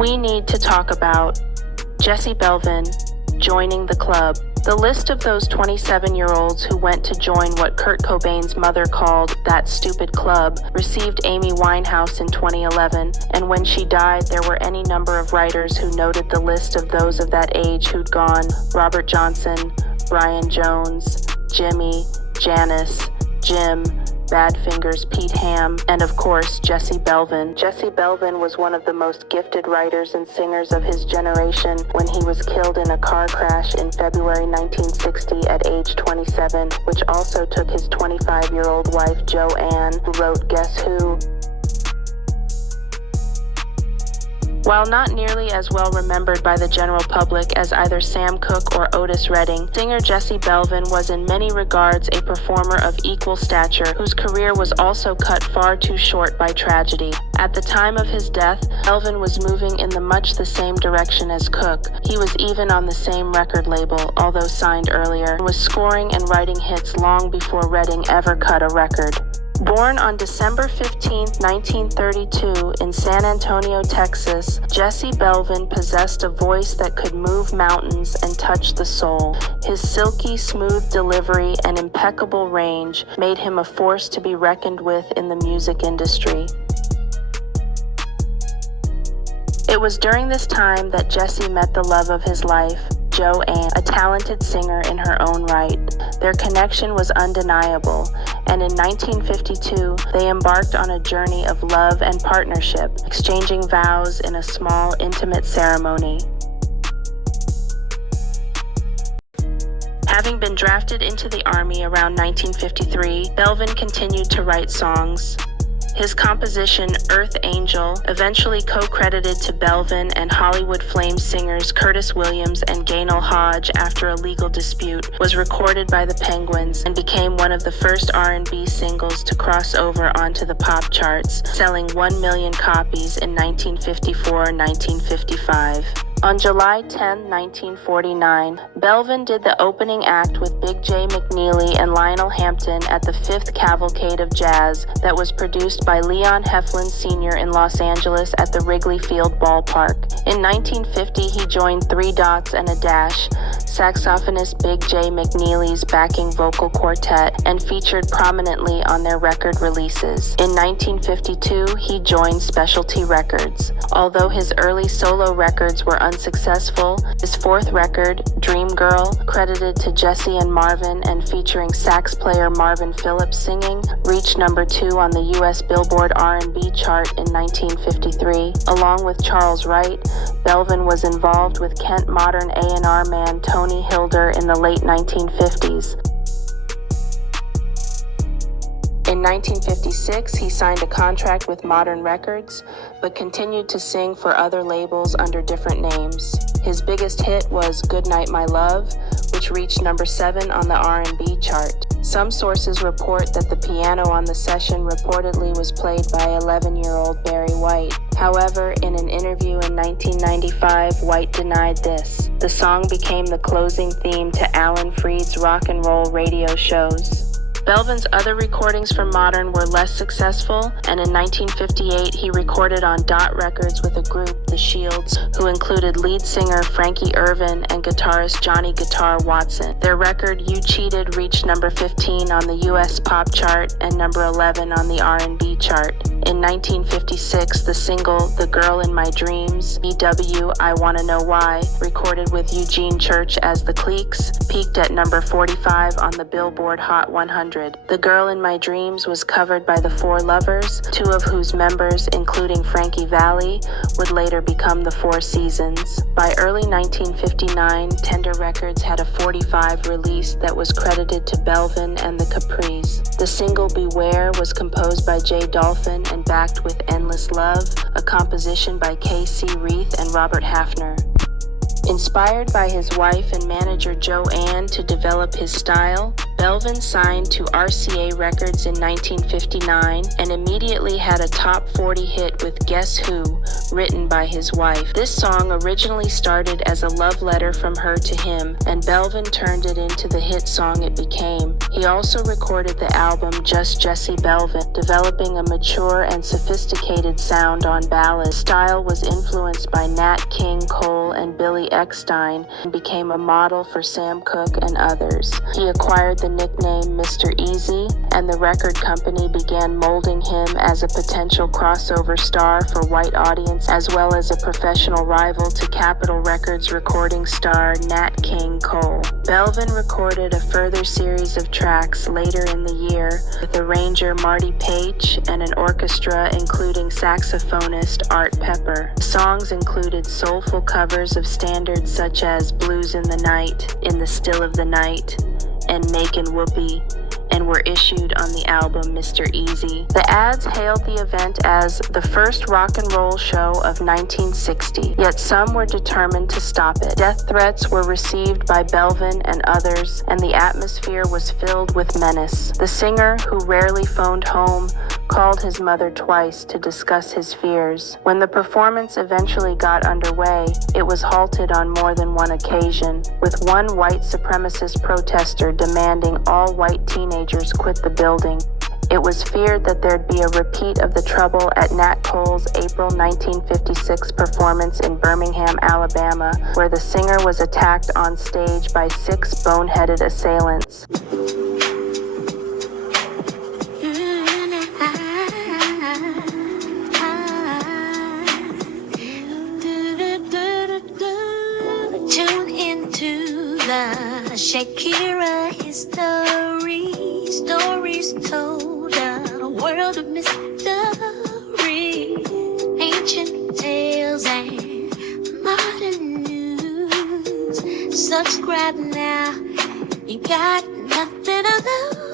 We need to talk about Jesse Belvin joining the club. The list of those 27-year-olds who went to join what Kurt Cobain's mother called that stupid club received Amy Winehouse in 2011, and when she died, there were any number of writers who noted the list of those of that age who'd gone: Robert Johnson, Brian Jones, Jimmy, Janice, Jim, Badfingers, Pete Ham, and of course, Jesse Belvin. Jesse Belvin was one of the most gifted writers and singers of his generation when he was killed in a car crash in February 1960 at age 27, which also took his 25-year-old wife, Joanne, who wrote Guess Who? While not nearly as well remembered by the general public as either Sam Cooke or Otis Redding, singer Jesse Belvin was in many regards a performer of equal stature whose career was also cut far too short by tragedy. At the time of his death, Belvin was moving in much the same direction as Cooke. He was even on the same record label, although signed earlier, and was scoring and writing hits long before Redding ever cut a record. Born on December 15, 1932 in San Antonio, Texas, Jesse Belvin possessed a voice that could move mountains and touch the soul. His silky, smooth delivery and impeccable range made him a force to be reckoned with in the music industry. It was during this time that Jesse met the love of his life, Joanne, a talented singer in her own right. Their connection was undeniable, and in 1952, they embarked on a journey of love and partnership, exchanging vows in a small, intimate ceremony. Having been drafted into the Army around 1953, Belvin continued to write songs. His composition, Earth Angel, eventually co-credited to Belvin and Hollywood Flames singers Curtis Williams and Gaynell Hodge after a legal dispute, was recorded by the Penguins and became one of the first R&B singles to cross over onto the pop charts, selling 1 million copies in 1954-1955. On July 10, 1949, Belvin did the opening act with Big J McNeely and Lionel Hampton at the 5th Cavalcade of Jazz that was produced by Leon Heflin Sr. in Los Angeles at the Wrigley Field Ballpark. In 1950, he joined Three Dots and a Dash, saxophonist Big J McNeely's backing vocal quartet, and featured prominently on their record releases. In 1952, he joined Specialty Records. Although his early solo records were unsuccessful, his fourth record, Dream Girl, credited to Jesse and Marvin and featuring sax player Marvin Phillips singing, reached number 2 on the U.S. Billboard R&B chart in 1953. Along with Charles Wright, Belvin was involved with Kent modern A&R man Tony Hilder in the late 1950s. In 1956, he signed a contract with Modern Records, but continued to sing for other labels under different names. His biggest hit was Goodnight My Love, which reached number 7 on the R&B chart. Some sources report that the piano on the session reportedly was played by 11-year-old Barry White. However, in an interview in 1995, White denied this. The song became the closing theme to Alan Freed's rock and roll radio shows. Belvin's other recordings for Modern were less successful, and in 1958 he recorded on Dot Records with a group, The Shields, who included lead singer Frankie Irvin and guitarist Johnny Guitar Watson. Their record, You Cheated, reached number 15 on the US pop chart and number 11 on the R&B chart. In 1956, the single The Girl in My Dreams, EW I Wanna Know Why, recorded with Eugene Church as The Cliques, peaked at number 45 on the Billboard Hot 100. The Girl in My Dreams was covered by the Four Lovers, 2 of whose members, including Frankie Valli, would later become the Four Seasons. By early 1959, Tender Records had a 45 release that was credited to Belvin and the Capris. The single Beware was composed by Jay Dolphin and backed with Endless Love, a composition by K.C. Reith and Robert Hafner. Inspired by his wife and manager Joanne to develop his style, Belvin signed to RCA Records in 1959 and immediately had a top 40 hit with Guess Who, written by his wife. This song originally started as a love letter from her to him, and Belvin turned it into the hit song it became. He also recorded the album Just Jesse Belvin, developing a mature and sophisticated sound on ballads. Style was influenced by Nat King Cole and Billy Eckstine and became a model for Sam Cooke and others. He acquired the nickname Mr. Easy, and the record company began molding him as a potential crossover star for white audience, as well as a professional rival to Capitol Records recording star Nat King Cole. Belvin recorded a further series of tracks later in the year with arranger Marty Paich and an orchestra including saxophonist Art Pepper. The songs included soulful covers of standards such as Blues in the Night, In the Still of the Night, and Makin' Whoopee, and were issued on the album Mr. Easy. The ads hailed the event as the first rock and roll show of 1960, yet some were determined to stop it. Death threats were received by Belvin and others, and the atmosphere was filled with menace. The singer, who rarely phoned home, called his mother twice to discuss his fears. When the performance eventually got underway, it was halted on more than one occasion, with one white supremacist protester demanding all white teenagers quit the building. It was feared that there'd be a repeat of the trouble at Nat Cole's April 1956 performance in Birmingham, Alabama, where the singer was attacked on stage by 6 boneheaded assailants. Tune into the Shakira history, stories told, a world of mystery, ancient tales and modern news. Subscribe now, you got nothing to lose.